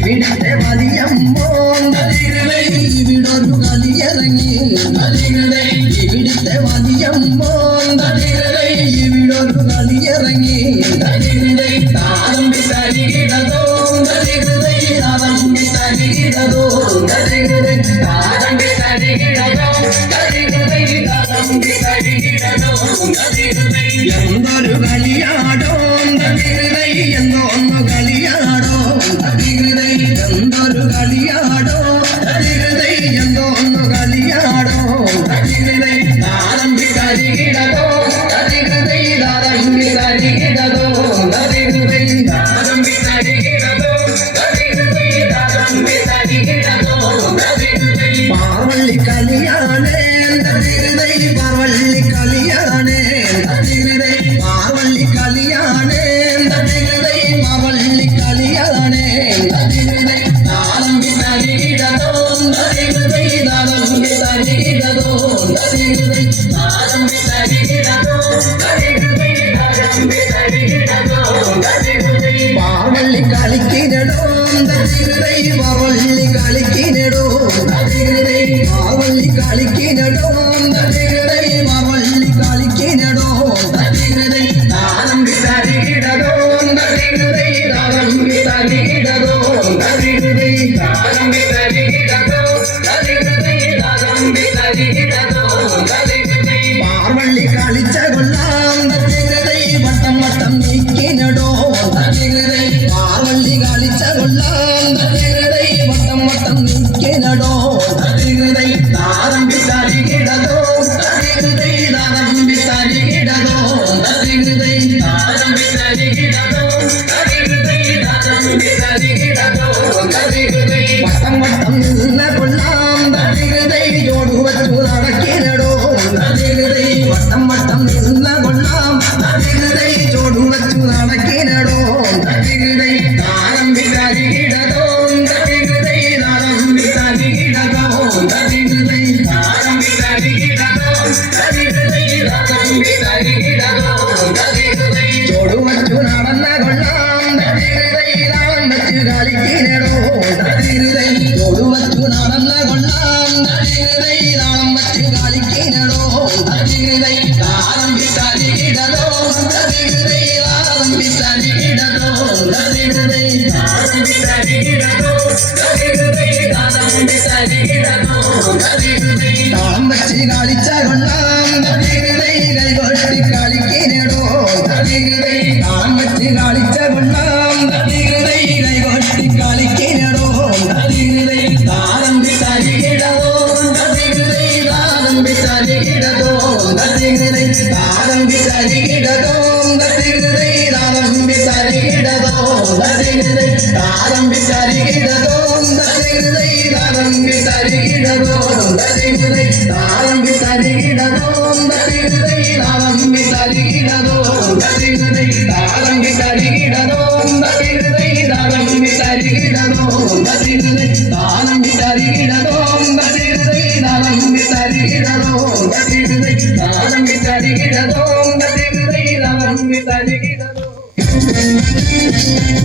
ഇവിടുത്തെ വലിയമ്മോണ്ടൊരു കളിയിറങ്ങി ഇവിടുത്തെ വലിയമ്മോണ്ടൊരു കളിയിറങ്ങി എന്തൊരു കളിയാടോ എന്തോന്നു കളിയാടോ എന്തൊരു കളിയാടോ എന്തോന്നു കളിയാടോ പാർവള്ളി കളിയാണേ പാർവള്ളി കളിയാണേ പാർവള്ളി കളിയാണേ പാർവള്ളി കളിയാണേ താളം വിതരിടതോ താളം വിതരിടതോ താളം വിതരിടതോ പാർവള്ളി കളിക്കിനടോ പാർവള്ളി കളിക്കിനടോ പാർവള്ളി കളിക്കിനടോ പാർവള്ളി കളിക്കിനടോ താളം വിതരിടതോ താളം വിതരിടതോ താളം വിതരിടതോ പാർവള്ളി കളിച്ച കൊള്ളാം വട്ടം വട്ടം നീക്കിനടോ പാർവള്ളി കളിച്ച കൊള്ളാം വട്ടം വട്ടം നീക്കിനടോ താളം വിതരിടതോ താളം വിതരിടതോ താളം വിതരിടതോ വട്ടം വട്ടം നിന്ന കൊള്ളാം ജോഡു വച്ചു നടക്കിനടോ വട്ടം വട്ടം നിന്ന കൊള്ളാം ജോഡു വച്ചു നടക്കിനടോ താളം വിതരിടതോ താളം വിതരിടതോ താളം വിതരിടതോ ജോഡു വച്ചു നടന്ന കൊള്ളാം താളം വച്ചു കളിക്കിനടോ ജോഡു വച്ചു നടന്ന കൊള്ളാം താളം വച്ചു കളിക്കിനടോ താളം വിതരിടതോ താളം വിതരിടതോ താളം വിതരിടതോ താളം വച്ച് കളിച്ച കൊള്ളാം കൈകൊട്ടി കളിക്കിനടോ താളം വച്ച് കളിച്ച കൊള്ളാം കൈകൊട്ടി കളിക്കിനടോ താളം വിതരിടതോ താളം വിതരിടതോ താളം വിതരിടതോ താളം വിതരിടതോ താളം വിതരിടതോ താളം വിതരിടതോ താളം വിതരിടതോ താളം വിതരിടതോ താളം വിതരിടതോ താളം വിതരിടതോ